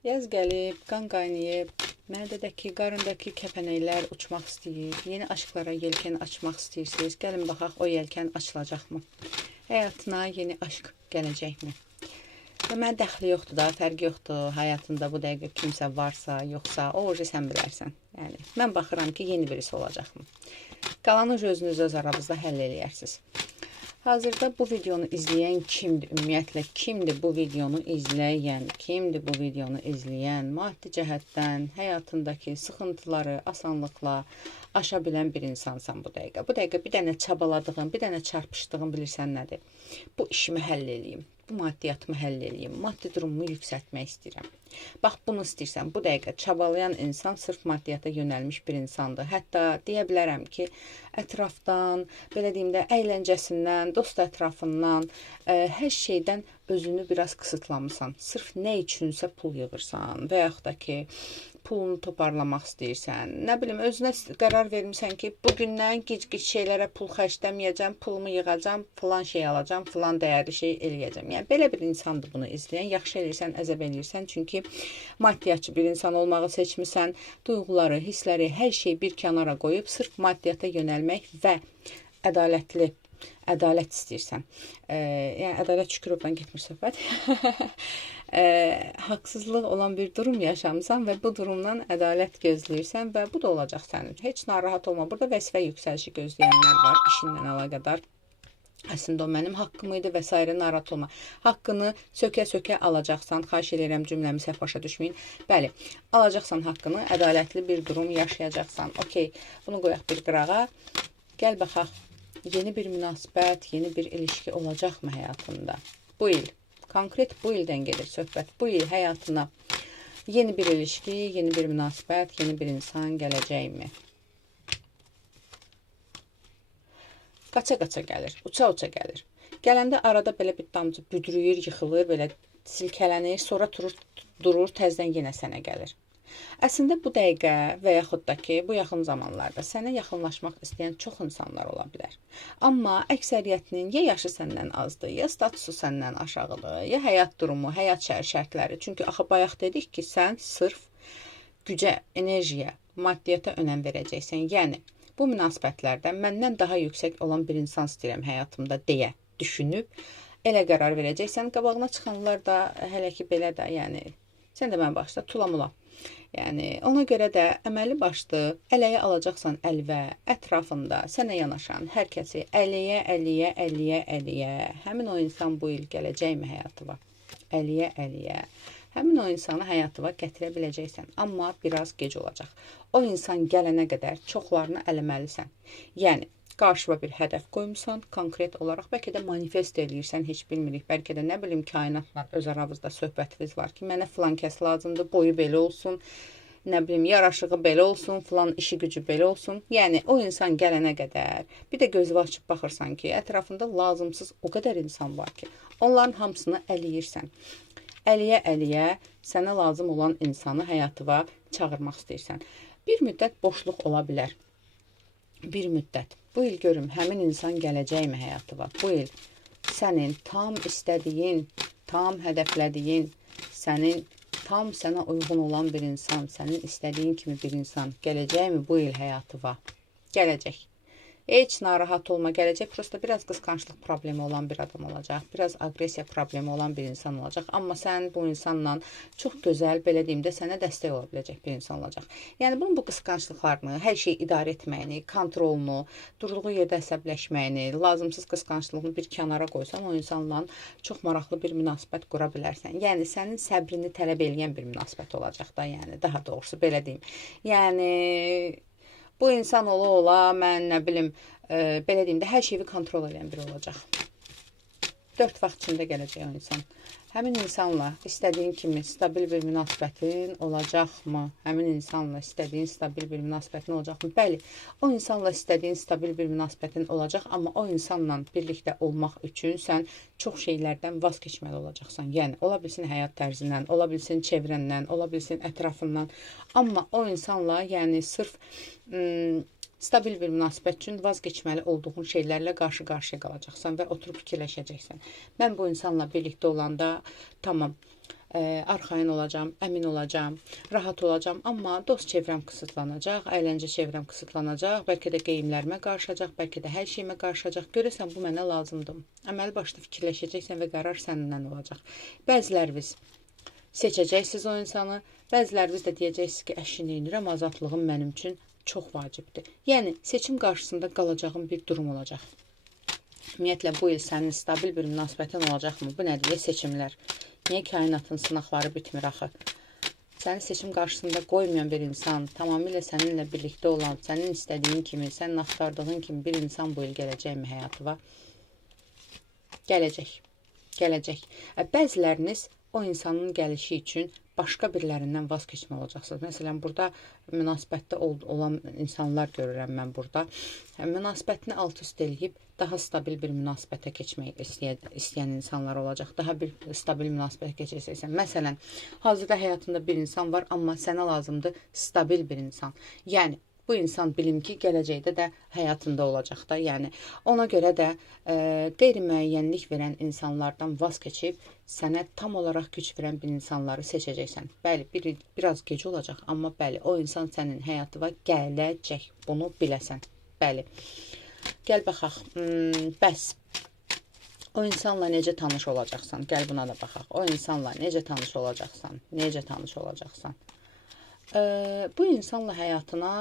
Yaz gəlib, qan qaynayıb, mədədəki, qarındakı kəpənəklər uçmaq istəyir. Yeni aşklara yelkən açmaq istəyirsiniz. Gəlin baxaq, o yelkən açılacaqmı? Həyatına yeni aşk gələcəkmi? Mənə dəxli yoxdur da, fərqi yoxdur. Həyatında bu dəqiqə kimsə varsa, yoxsa, o oje sən bilərsən. Yəni, mən baxıram ki, yeni birisi olacaqmı? Qalanı özünüz öz aranızda həll eləyərsiniz. Hazırda bu videonu izləyən kimdir? Ümumiyyətlə, kimdir bu videonu izləyən? Kimdir bu videonu izləyən? Maddi cəhətdən həyatındakı sıxıntıları asanlıqla aşa bilən bir insansan bu dəqiqə. Bu dəqiqə bir dənə çabaladığın, bir dənə çarpışdığın bilirsən nədir? Bu işimi həll eləyim. Bu maddiyatımı həll eləyim. Maddi durumumu yüksəltmək istəyirəm. Bax, bunu istəyirsən. Bu dəqiqə çabalayan insan sırf maddiyata yönəlmiş bir insandır. Hətta deyə bilərəm ki, ətrafdan, belə deyim də, əyləncəsindən, dost ətrafından, hər şeydən özünü biraz qısıtlamısan. Sırf nə üçünsə pul yığırsan və yaxud da ki, pulunu toparlamaq istəyirsən. Nə bilim, özünə qərar vermirsən ki, bugündən gic-gic şeylərə pul xərcləməyəcəm, pulumu yığacam, filan şey alacam, filan dəyərli şey eləyəcəm. Yəni, belə bir insandır bunu izləyən. Yaxşı eləyirsən, əzəb eləyirsən. Çünki maddiyatçı bir insan olmağı seçmirsən. Duyğuları, hissləri, hər şeyi bir kənara qoyub, sırf maddiyata yönəlmək və ədalət istəyirsən. Yəni, ədalət Şükürovdan getmir söhbət. Haqsızlıq olan bir durum yaşamısan və bu durumdan ədalət gözləyirsən və bu da olacaq sənin. Heç narahat olma. Burada vəzifə yüksəlişi gözləyənlər var işinlə əlaqədar. Əslində o mənim haqqım idi və s. narahat olma. Haqqını sökə-sökə alacaqsan. Xahiş edirəm cümləmi səhv başa düşməyin. Bəli, alacaqsan haqqını, ədalətli bir durum yaşayacaqsan. Okey, bunu qoyaq bir qırağa. Gəl baxaq. Yeni bir münasibət, yeni bir ilişki olacaqmı həyatında? Bu il, konkret bu ildən gedir söhbət. Bu il həyatına yeni bir ilişki, yeni bir münasibət, yeni bir insan gələcəkmi? Qaça-qaça gəlir, uça-uça gəlir. Gələndə arada belə bir damcı büdrüyür, yıxılır, belə silkələnir, sonra durur, təzdən yenə sənə gəlir. Əslində bu dəqiqə və yaxud da ki, bu yaxın zamanlarda sənə yaxınlaşmaq istəyən çox insanlar ola bilər. Amma əksəriyyətinin ya yaşı səndən azdır, ya statusu səndən aşağıdır, ya həyat durumu, həyat şərtləri. Çünki axı bayaq dedik ki, sən sırf gücə, enerjiyə, maddiyata önəm verəcəksən. Yəni, bu münasibətlərdə məndən daha yüksək olan bir insan istəyirəm həyatımda deyə düşünüb, elə qərar verəcəksən. Qabağına çıxanlar da hələ ki belə də, yəni, sən də mən başda tulamula. Yəni, ona görə də əməli başlı ələyə alacaqsan əlvə, ətrafında sənə yanaşan hər kəsi əliyə. Həmin o insan bu il gələcəkmi həyatıva? Əliyə. Həmin o insanı həyatıva gətirə biləcəksən. Amma biraz gec olacaq. O insan gələnə qədər çoxlarını eləməlisən. Yəni, qarşıva bir hədəf qoymuşsan, konkret olaraq, bəlkə də manifest eləyirsən, heç bilmirik. Bəlkə də nə bilim, kainatla öz aramızda söhbətiniz var ki, mənə filan kəs lazımdır, boyu belə olsun, nə bilim, yaraşığı belə olsun, filan işi gücü belə olsun. Yəni, o insan gələnə qədər, bir də gözünü açıb baxırsan ki, ətrafında lazımsız o qədər insan var ki, onların hamısını əliyirsən. Əliyə, sənə lazım olan insanı həyatıva çağırmaq istəyirsən. Bir müddət boşluq ola bilər. Bir müddət. Bu il görüm, həmin insan gələcəkmi həyatıva? Bu il sənin tam istədiyin, tam hədəflədiyin, sənin tam sənə uyğun olan bir insan, sənin istədiyin kimi bir insan gələcəkmi bu il həyatıva? Gələcək. Heç narahat olma, gələcək. Prosta biraz qısqanclıq problemi olan bir adam olacaq. Biraz agresiya problemi olan bir insan olacaq. Amma sən bu insanla çox gözəl, belə deyim də, sənə dəstək ola biləcək bir insan olacaq. Yəni, bunun bu qısqanclıqlarını, hər şeyi idarə etməyini, kontrolunu, durduğu yerdə əsəbləşməyini, lazımsız qısqanclığını bir kənara qoysan, o insanla çox maraqlı bir münasibət qura bilərsən. Yəni, sənin səbrini tələb eləyən bir münasibət olacaq da, yəni, daha doğrusu, belə deyim. Yəni, bu insan ola, mən nə bilim, belə deyim də, hər şeyi kontrol edən biri olacaq. 4 vaxt içində gələcək o insan. Həmin insanla istədiyin kimi stabil bir münasibətin olacaqmı? Həmin insanla istədiyin stabil bir münasibətin olacaqmı? Bəli, o insanla istədiyin stabil bir münasibətin olacaq, amma o insanla birlikdə olmaq üçün sən çox şeylərdən vaz keçməli olacaqsan. Yəni, ola bilsin həyat tərzindən, ola bilsin çevrəndən, ola bilsin ətrafından. Amma o insanla, yəni, sırf stabil bir münasibət üçün vaz keçməli olduğun şeylərlə qarşı-qarşıya qalacaqsan və oturub fikirləşəcəksən. Mən bu insanla birlikdə olanda, tamam, arxayın olacağam, əmin olacağam, rahat olacağam. Amma dost çevrəm qısıtlanacaq, əyləncə çevrəm qısıtlanacaq, bəlkə də geyimlərimə qarışacaq, bəlkə də hər şeyimə qarışacaq. Görəsən bu mənə lazımdır. Əməli başda fikirləşəcəksən və qərar səndən olacaq. Bəziləriniz seçəcəksiniz o insanı, bəziləriniz də deyəcəksiniz ki, əşi neynirəm, azadlığım mənim üçün çox vacibdir. Yəni seçim qarşısında qalacağım bir durum olacaq. Ümumiyyətlə bu il sənin stabil bir münasibətin olacaqmı? Bu nədir? Seçimlər. Niyə kainatın sınaqları bitmir axı? Səni seçim qarşısında qoymayan bir insan, tamamilə səninlə birlikdə olan, sənin istədiyin kimi, sənin axtardığın kimi bir insan bu il gələcəkmi həyatıva? Gələcək. Gələcək. Bəziləriniz o insanın gəlişi üçün başqa birilərindən vaz keçmək olacaqsınız. Məsələn, burada münasibətdə olan insanlar görürəm mən burada. Münasibətini alt-üst eləyib daha stabil bir münasibətə keçmək istəyən insanlar olacaq. Daha bir stabil münasibətə keçəcəksən. Məsələn, hazırda həyatında bir insan var, amma sənə lazımdır stabil bir insan. Yəni, bu insan bilim ki, gələcəkdə də həyatında olacaq da. Yəni, ona görə də qeyri-müəyyənlik verən insanlardan vaz keçib, sənə tam olaraq güc verən bir insanları seçəcəksən. Bəli, biraz gec olacaq, amma bəli, o insan sənin həyatıva gələcək. Bunu biləsən. Bəli. Gəl baxaq. Bəs o insanla necə tanış olacaqsan? Gəl buna da baxaq. O insanla necə tanış olacaqsan? Necə tanış olacaqsan? Bu insanla həyatına,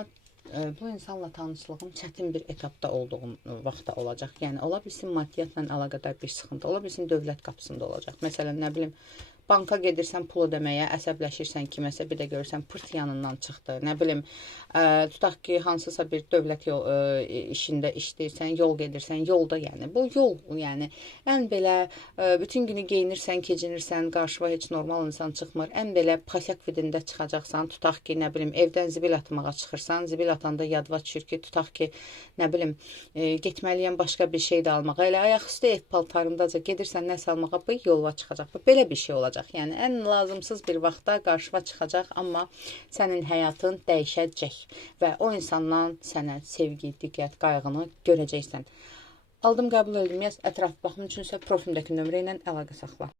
bu insanla tanışlığın çətin bir etapda olduğun vaxtda olacaq. Yəni, ola bilsin maddiyyatla əlaqədar bir sıxıntı, ola bilsin dövlət qapısında olacaq. Məsələn, nə bilim, banka gedirsən pul ödəməyə, əsəbləşirsən kiməsə, bir də görürsən pırt yanından çıxdı. Nə bilim, tutaq ki, hansısa bir dövlət işində işləyirsən, yol gedirsən, yolda yəni. Bu yol, yəni, ən belə bütün günü geyinirsən, kecinirsən, qarşıva heç normal insan çıxmır. Ən belə pasyak vidində çıxacaqsan, tutaq ki, nə bilim, evdən zibil atmağa çıxırsan, zibil atanda yadva düşür ki, tutaq ki, nə bilim, getməliyəm başqa bir şey də almağa. Elə ayaqüstü ev paltarındaca gedirsən, nəsə almağa, bu yolva çıxacaq. Bu belə bir şey olacaq. Yəni, ən lazımsız bir vaxtda qarşıva çıxacaq, amma sənin həyatın dəyişəcək və o insandan sənə sevgi, diqqət, qayğını görəcəksən. Aldım, qəbul edildim, yaz, ətraf baxım üçünsə profilimdəki nömrə ilə əlaqə saxla.